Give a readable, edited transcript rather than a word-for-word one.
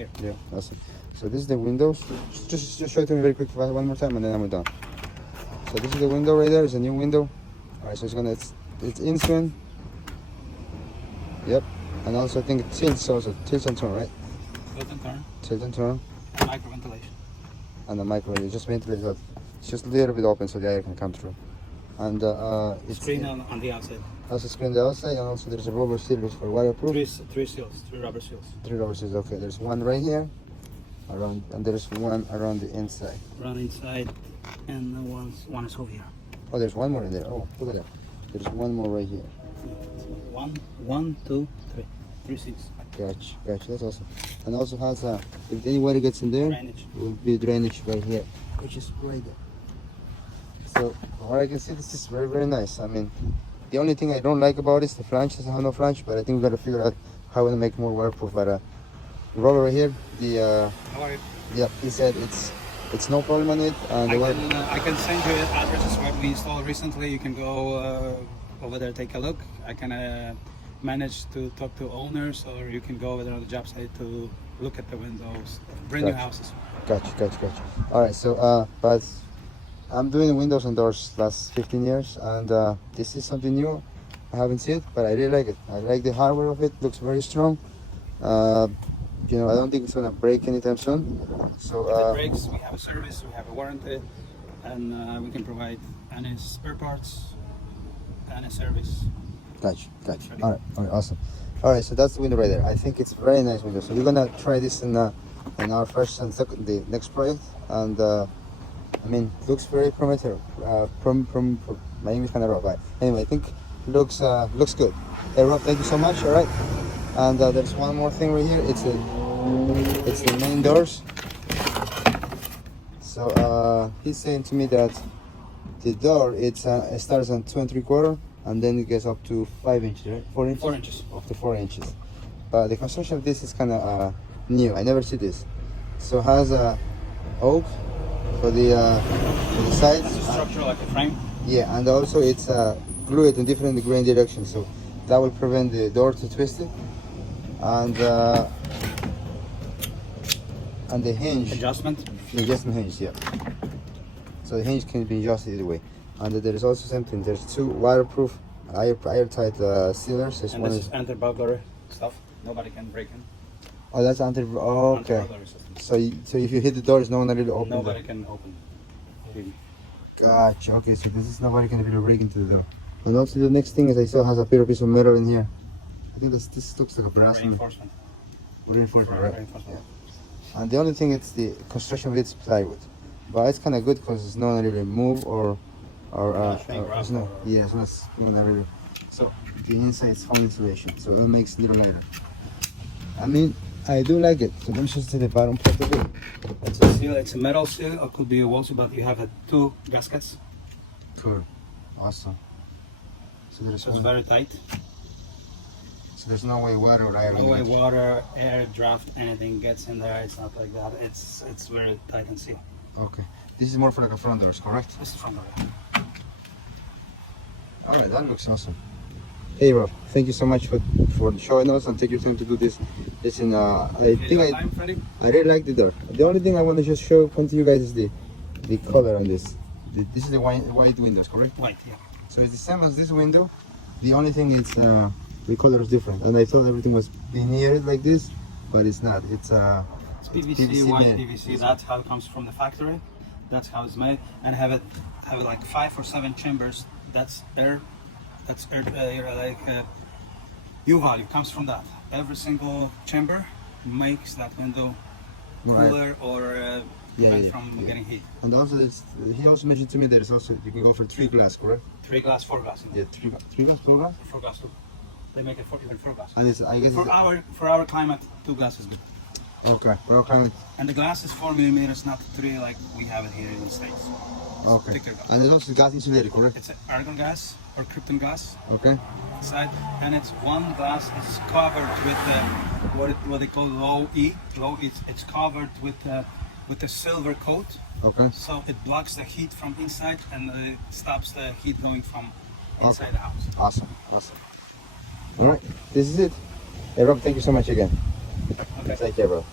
Here. Yeah, awesome. So this is the windows. Just show it to me very quick one more time, and then I'm done. So this is the window right there. It's a new window. All right, so it's instant. Yep, and also I think it tilts also and turn, right? Tilt and turn. Tilt and turn, And micro ventilation. and the microwave just ventilated. It. It's just a little bit open so the air can come through. And it's Screen on the outside. also screen on the outside, and also there's a rubber seal which for waterproof. Three seals, 3 rubber seals. 3 rubber seals. Okay, there's one right here, around, and there's one around the inside. Run inside, and one is over here. Oh, there's one more in there. Oh, look at that. There's one more right here. One, two, three. 3 seals. Gotcha. That's awesome. And also has if any water gets in there, Drainage. it will be drainage right here, which is right there. So, what I can see, this is very, very nice. I mean, the only thing I don't like about it is the flanges. I have no flange, but I think we got to figure out how to make more waterproof. But rubber right here, How are you? yeah, he said it's no problem on it. And I can send you addresses what we installed recently. You can go over there, take a look. I can manage to talk to owners, or you can go over there on the job site to look at the windows. Brand new houses. Gotcha. All right, so but I'm doing the windows and doors last 15 years, and this is something new. I haven't seen it, but I really like it. I like the hardware of it. Looks very strong. You know, I don't think it's gonna break anytime soon. So If it breaks, we have a service, we have a warranty, and we can provide any spare parts, any service. Gotcha. All right, awesome. All right, so that's the window right there. I think it's a very nice window. So we're gonna try this in our first and second, the next project, and I mean, looks very promising. From my English kind of rough, but anyway, I think looks good. Hey Rob, thank you so much. All right, and there's one more thing right here. It's the main doors. So he's saying to me that the door it starts on 2 3/4, and then it gets up to 5 inches, right? 4 inches. 4 inches. Up to 4 inches. But the construction of this is kind of new. I never see this. So it has oak for the sides. It's a structure like a frame. Yeah, and also it's glued in different grain directions, so that will prevent the door to twist it. And the hinge. Adjustment. The adjustment hinge, yeah. So the hinge can be adjusted either way. And there is also something. There's 2 waterproof, airtight sealers. And this is anti-burglary stuff. Nobody can break in. Oh, that's okay. Anti-burglary system. So if you hit the doors, no one will really open Nobody it. can open. Gotcha. Okay, so this nobody can really break into the door. And also the next thing is I saw has a piece of metal in here. I think this looks like a brass one. Reinforcement. Reinforcement, right? Reinforcement. Yeah. And the only thing it's the construction of it's plywood, but it's kind of good because it's not really move or it's not. Yeah, it's not really. So the inside is foam insulation, so it makes it a little lighter. I mean, I do like it. So let me just see the bottom part of it. It's a seal. It's a metal seal. It could be a wall seal, but you have 2 gaskets. Cool. Awesome. So So it's very tight. So there's no way water or air. No way water, air, draft, anything gets in there. It's not like that. It's very tight and sealed. Okay. This is more for like a front doors, correct? This is from the Alright, that looks awesome. Hey Rob, thank you so much for showing us and take your time to do this. Listen, I really like the door. The only thing I want to just point to you guys is the color on this. This is the white windows, correct? White, yeah. So it's the same as this window. The only thing is the color is different. And I thought everything was veneered like this, but it's not. It's PVC, white made. PVC. That's how it comes from the factory. That's how it's made, and have it like 5 or 7 chambers. That's air. That's air, like U-value comes from that. Every single chamber makes that window cooler or prevent from getting heat. And also, he also mentioned to me that it's also you can go for 3 glass, correct? 3 glass, 4 glass. Yeah, 3 glass, 4 glass. 4 glass too. They make it even 4 glass. And it's, I guess For our climate, 2 glass is good. Okay, well, kind And the glass is 4 millimeters, not 3 like we have it here in the States. okay. Thicker glass. And it's also gas insulated, correct? It's argon gas or krypton gas Okay. inside, and it's one glass is covered with what they call low E. It's covered with a silver coat, Okay. so it blocks the heat from inside and stops the heat going from inside the house. Awesome. All right, this is it. Hey Rob, thank you so much again. Okay. Take care, bro.